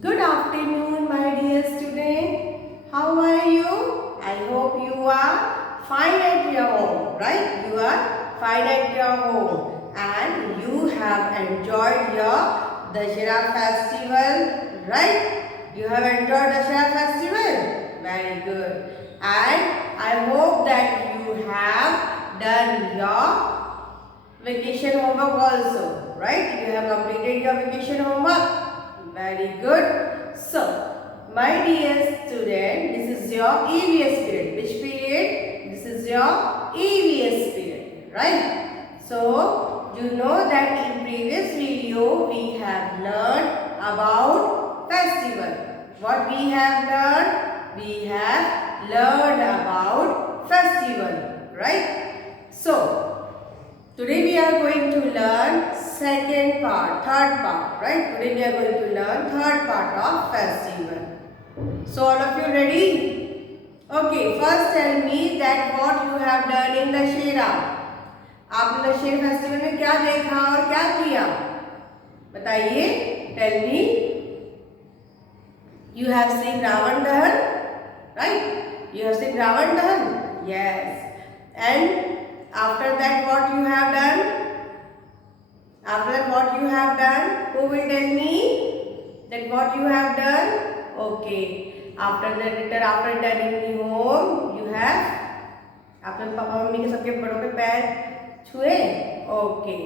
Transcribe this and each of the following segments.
Good afternoon, my dear student. How are you? I hope you are fine at your home, right? You are fine at your home and you have enjoyed your Dashera festival, right? You have enjoyed Dashera festival? Very good. And I hope that you have done your vacation homework also, right? You have completed your vacation homework. Very good. So, my dear student, this is your EVS period. Which period? This is your EVS period, right? So, you know that in previous video we have learned about festival. What we have learned? We have learned about festival, right? So, today we are going to learn third part, right? Today we are going to learn third part of festival. So all of you ready? Okay, first tell me that what you have done in Dashera. आपने Dussehra festival में क्या देखा और क्या किया? बताइए. Tell me. You have seen Ravan Dahan, right? You have seen Ravan Dahan? Yes. And after that, what you have done? After that, what you have done? Who will tell me that what you have done? Okay. After that, after returning home, you have आपने papa mummy के सबके बड़ों के पैर छुए? Okay.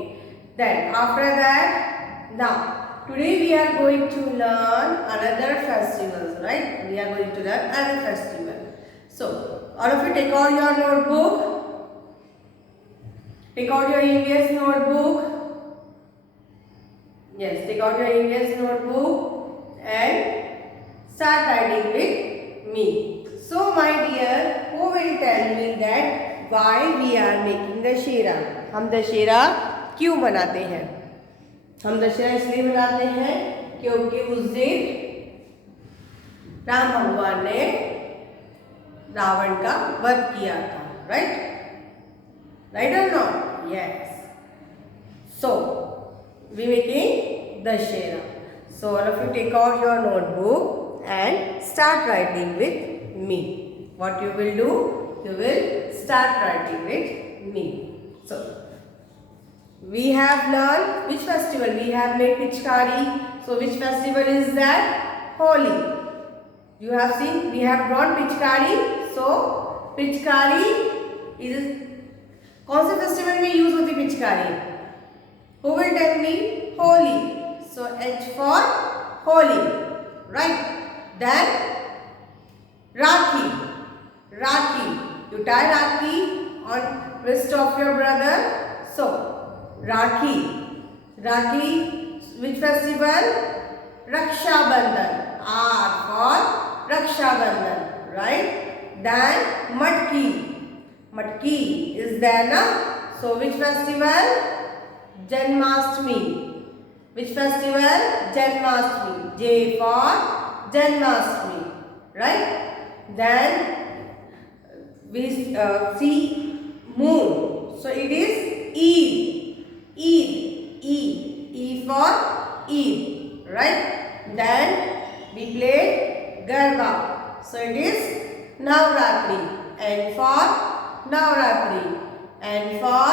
Then after that, now today we are going to learn another festivals, right? We are going to learn another festival. So all of you take out your notebook. Take out your EVS notebook. Yes, take out your EVS notebook and start writing with me. So, my dear, who will tell me that why we are making Dashera? हम दशहरा क्यों मनाते हैं? हम दशहरा इसलिए मनाते हैं क्योंकि उस दिन राम भगवान ने रावण का वध किया था, right? Right or not? Yes. So, we making Dashera. So, all of you take out your notebook and start writing with me. What you will do? You will start writing with me. So, we have learned which festival? We have made Pichkari. So, which festival is that? Holi. You have seen? We have drawn Pichkari. So, Pichkari is कौन से festival में use होती पिचकारी? Who will tell me? Holi. So H for Holi, right? Then Rakhi. Rakhi. You tie Rakhi on wrist of your brother. So Rakhi. Rakhi. Which festival? Raksha Bandhan. R for Raksha Bandhan, right? Then Matki. Matki is there na? So which festival? Janmashtami. Which festival? Janmashtami. J for Janmashtami. Right? Then we see moon. So it is Eid. Eid. Eid. E for Eid. Right? Then we play Garba. So it is Navratri. And for Navratri and for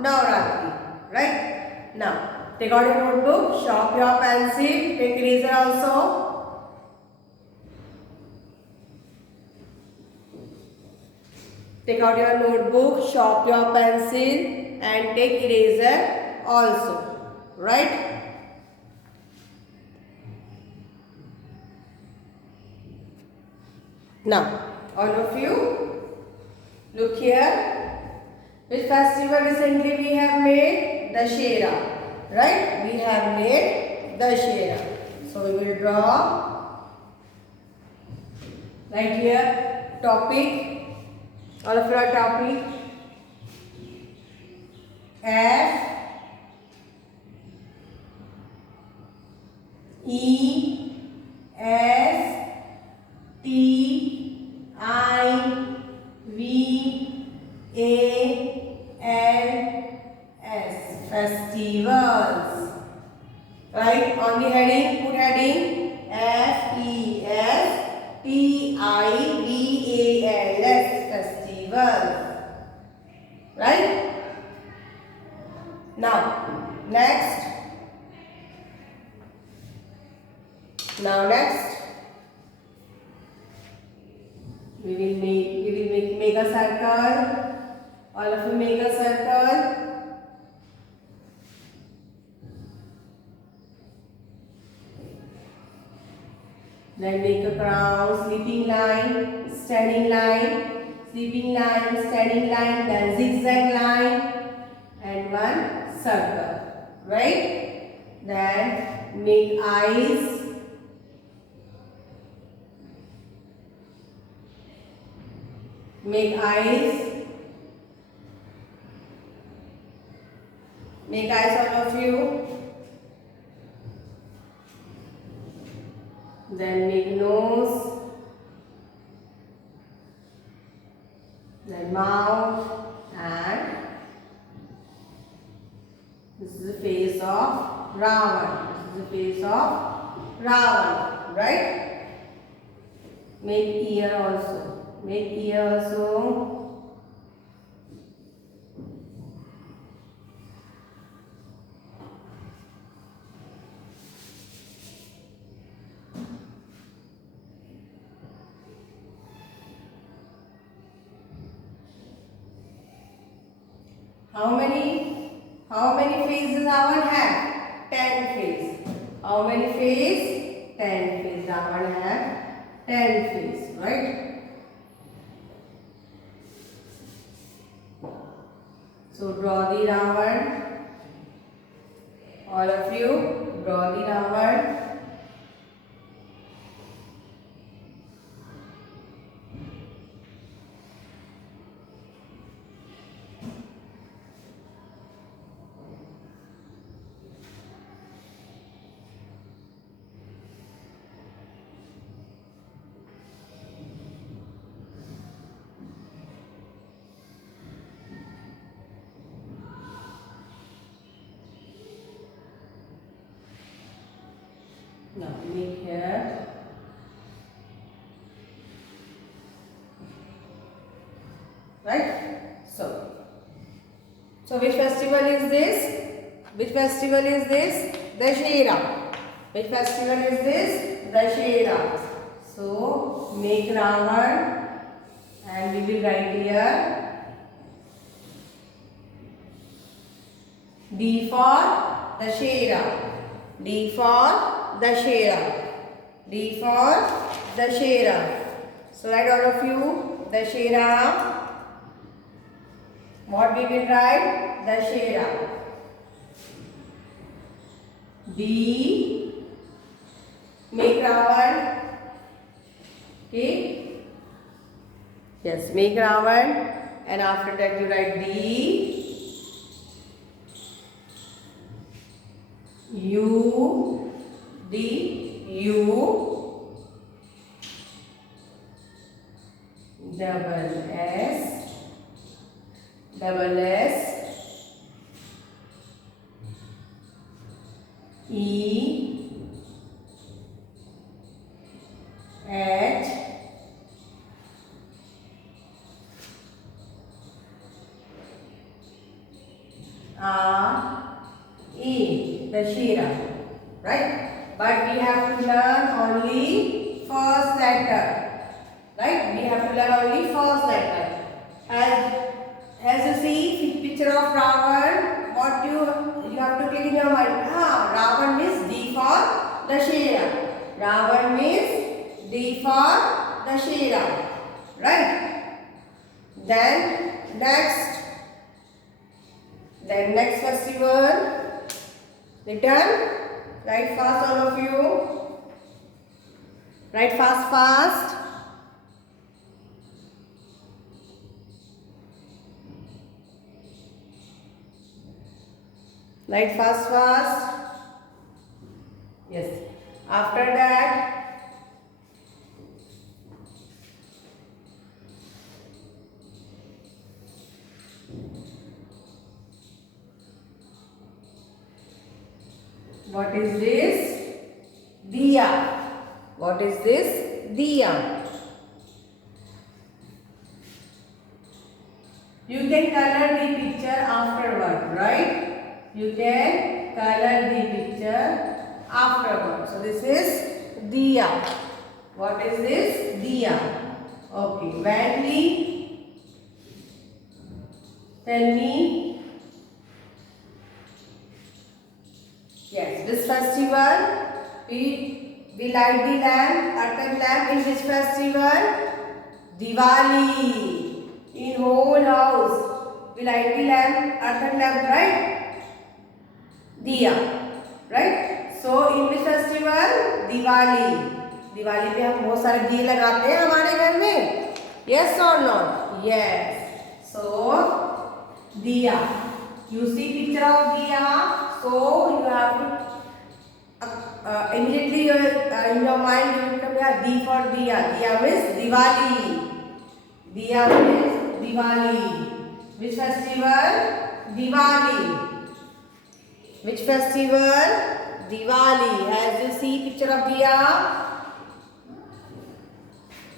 Navratri, right? Now, take out your notebook, sharpen your pencil, take eraser also. Take out your notebook, sharpen your pencil and take eraser also, right? Now, all of you, look here. Which festival recently we have made? Dashera. Right? We have made Dashera. So we will draw right here topic. All of your topic. F E S T I V A L S. Festivals. Right? On the heading, put heading Festival. Festival. Right? Now, next. We will make a circle. All of you make a circle. Then make a crown, sleeping line, standing line, sleeping line, standing line, then zigzag line, and one circle. Right? Then make eyes. Make eyes. Make eyes, all of you. Then make nose. Then mouth. And this is the face of Ravan. This is the face of Ravan. Right? Make ear also. Make ear also. How many faces Ravan have? 10 faces. How many faces? 10 faces. Ravan have 10 faces. Right? So draw the Ravan. All of you draw the Ravan. Now make here. Right? So which festival is this? Which festival is this? Dussehra. Which festival is this? Dussehra. So make Ravan and we will write here D for Dussehra. D for Dussehra. D for Dussehra. So write all of you Dussehra. What we will write? Dussehra. D. Make Ravan. Okay. Yes, make Ravan. And after that you write D. U. D. U. Double S. Double S. E. H. R. E. Dussehra. Right? But we have to learn only first letter. Right? We have to learn only first letter. As you see picture of Ravan, what you have to click in your mind. Ravan means D for Dussehra. Ravan means D for Dussehra. Right? Then next festival. Return. Write fast, all of you. Write fast. Write fast. Yes. After that, what is this? Diya. What is this? Diya. You can color the picture afterward, right? You can color the picture afterward. So this is diya. What is this? Diya. Okay. When tell me. Yes. This festival we light the lamp, earthen lamp in which festival? Diwali. In whole house we light the lamp, earthen lamp, right? Diya, right? So in which festival? Diwali. Diwali पे हम बहुत सारे दिए लगाते हैं हमारे घर में. Yes or not? Yes. So diya. You see picture of diya. So you have to immediately in your mind you will come here D for diya. Diya means Diwali. Diya means Diwali. Which festival? Diwali. Which festival? Diwali. As you see picture of diya,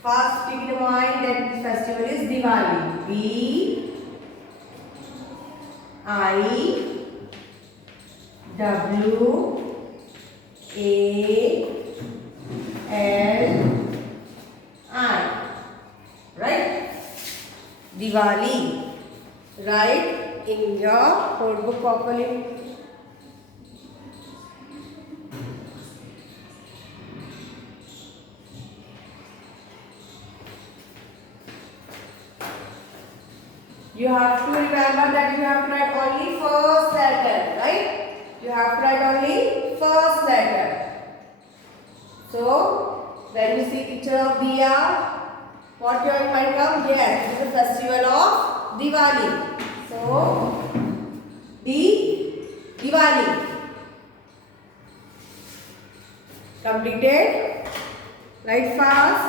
first keep in mind that this festival is Diwali. D-I-W-A-L-I. Right? Diwali. Write in your notebook properly. You have to remember that you have to write only first letter, right? You have to write only first letter. So, when you see picture of diya, what your mind come? Yes, it is a festival of Diwali. So, Diwali. Completed. Write fast.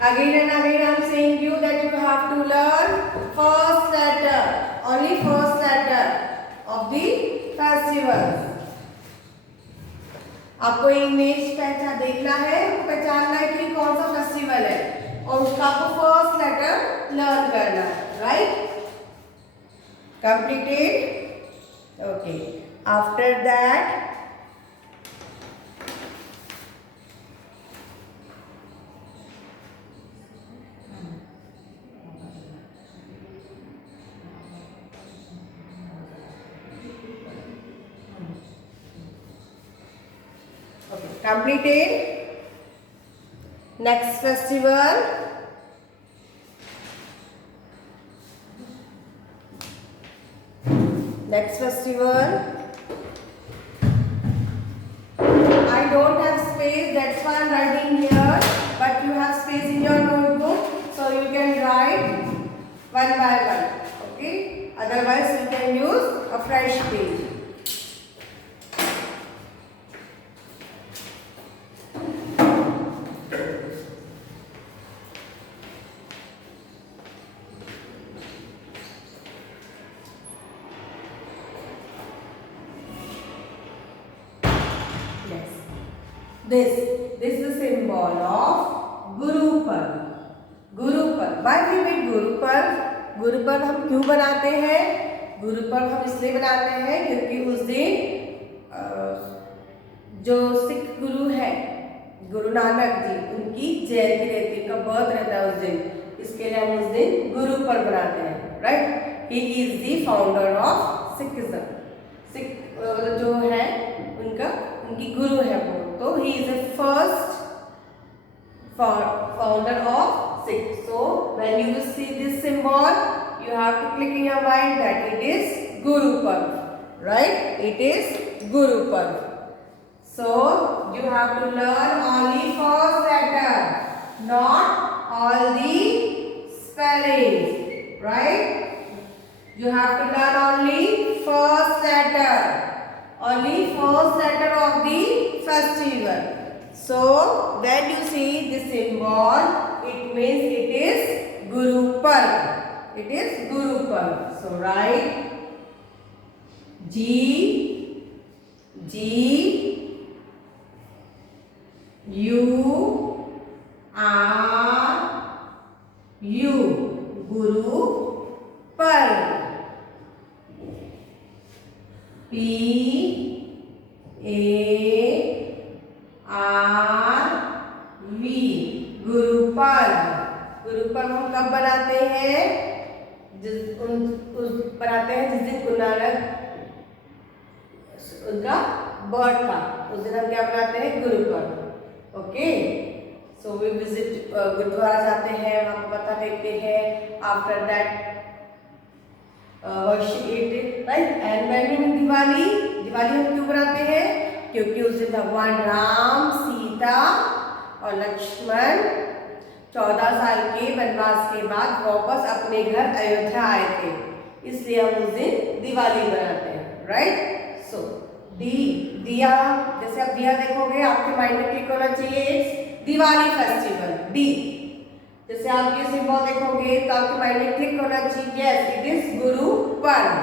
Again and again I am saying you that you have to learn first letter, only first letter of the festivals. आपको image पहचान देखना है, पहचानना है कि कौन सा festival है और उसका आपको फर्स्ट लेटर लर्न करना है, right? Completed? Okay. After that completed. Next festival. Next festival. I don't have space, that's why I'm writing here. But you have space in your notebook, so you can write one by one. Okay. Otherwise, you can use a fresh page. This is the symbol of Guru Parv. Guru Parv. Why we make Guru Parv? Guru Parv हम क्यों बनाते हैं? Guru Parv हम इसलिए बनाते हैं क्योंकि उस दिन जो सिख गुरु है गुरु नानक जी, उनकी जयंती रहती है, उनका बर्थ रहता है उस दिन. इसके लिए हम उस दिन गुरु पर्व बनाते हैं, right? He is the founder of Sikhism. Sikh जो है उनकी गुरु है वो, तो he is the first founder of Sikh. So when you will see this symbol, you have to click in your mind that it is Guru Parv, right? It is Guru Parv. So you have to learn only first letter, not all the spellings, right? You have to learn only first letter of the festival. So when you see this symbol, it means it is Guru Parv. It is Guru Parv. So write G का birth था, उस दिन हम क्या बनाते हैं, Guru Parv. Okay, so we visit gurdwara जाते हैं, वहाँ पर मत्था टेकते हैं। After that worship right. And when Diwali, Diwali हम क्यों बनाते हैं, क्योंकि उस दिन भगवान राम, सीता और लक्ष्मण 14 साल के वनवास के बाद वापस अपने घर अयोध्या आए थे, इसलिए हम उस दिन दिवाली बनाते हैं, राइट। सो दिया, जैसे आप दिया देखोगे आपके माइंड में क्लिक होना चाहिए दिवाली फेस्टिवल, डी। जैसे आप ये सिंबल देखोगे तो आपके माइंड में क्लिक होना चाहिए yes it is Guru Parv.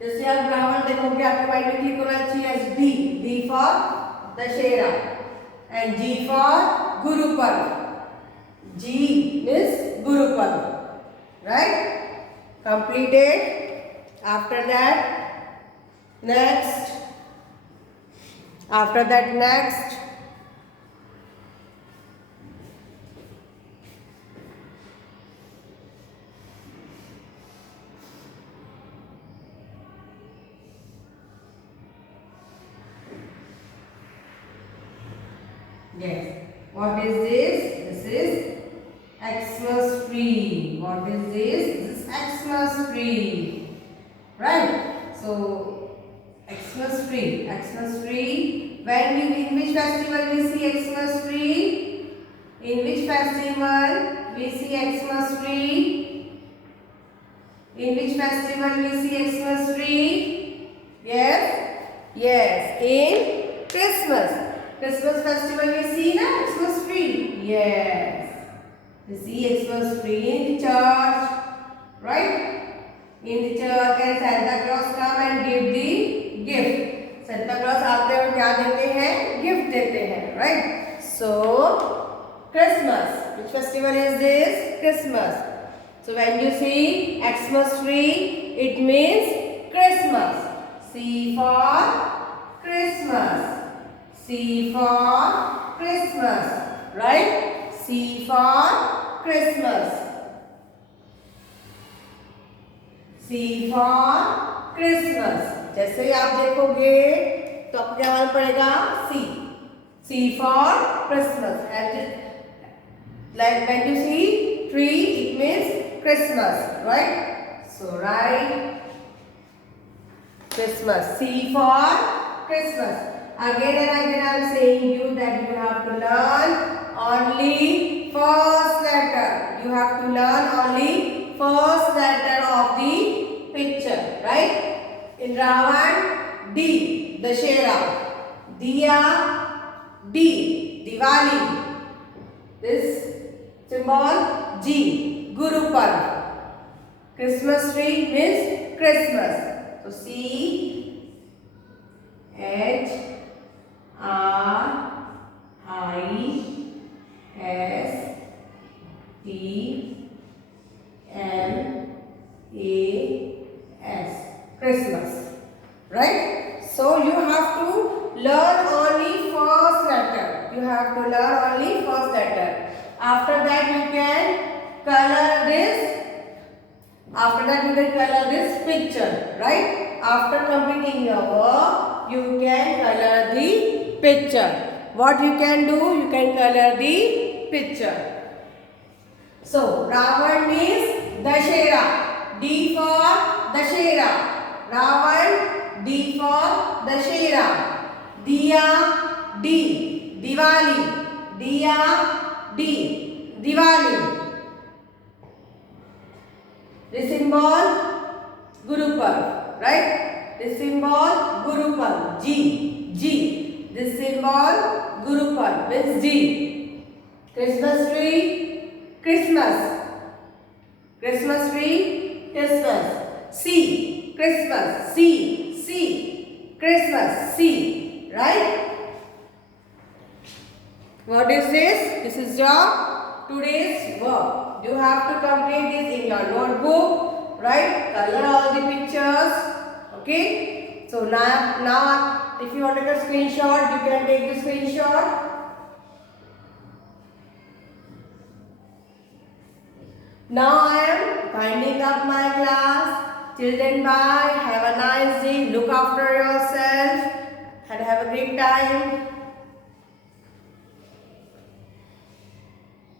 जैसे आप रावण देखोगे आपके माइंड में क्लिक होना चाहिए D, D for Dussehra and G for Guru Parv. G is Guru Parv, right? Completed. After that, next. After that, next. Yes. What is this? This is Xmas tree. What is this? This is Xmas tree. Right? So, Xmas tree. Xmas tree. When we, in which festival we see Xmas tree? In which festival we see Xmas tree? In which festival we see Xmas tree? Yes? Yes. In Christmas. Christmas festival we see na Xmas tree. Yes. We see Xmas tree in the church, right? In the church, and Santa Claus come and give the gift. Santa Claus आते और क्या देते हैं? Gift देते हैं, right? So Christmas. Which festival is this? Christmas. So when you see Xmas tree, it means Christmas. C for Christmas. C for Christmas, right? C for Christmas. C for Christmas. जैसे ही आप देखोगे तो आपको क्या मालूम पड़ेगा? C. C for Christmas. And like when you see tree, it means Christmas, right? So write Christmas. C for Christmas. Again and again I am saying you that you have to learn only first letter. You have to learn only first letter of the picture, right? In Ravan, D, Dashera. Diya, D, Diwali. This symbol G, Guru Parv. Christmas tree means Christmas. So C H R I S T M A S, Christmas, right? So you have to learn only first letter. You have to learn only first letter. After that you can color this. After that you can color this picture, right? After completing your work, you can color the picture. What you can do? You can color the picture. So, Ravan means Dashera. D for Dashera. Ravan, D for Dashera. Diya, D. Diwali. Diya, D. Diwali. This symbol Guru Parv, right? This symbol Guru Parv, G, G. This symbol Guru Parv means G. Christmas tree, Christmas. Christmas tree, Christmas. C, Christmas. C, C. Christmas, C, right? What is this? This is your today's work. You have to complete this in your notebook, right? Color all the pictures, okay? So now if you want to take a screenshot, you can take the screenshot. Now I am winding up my class. Till then, bye. Have a nice day. Look after yourself. and have a great time.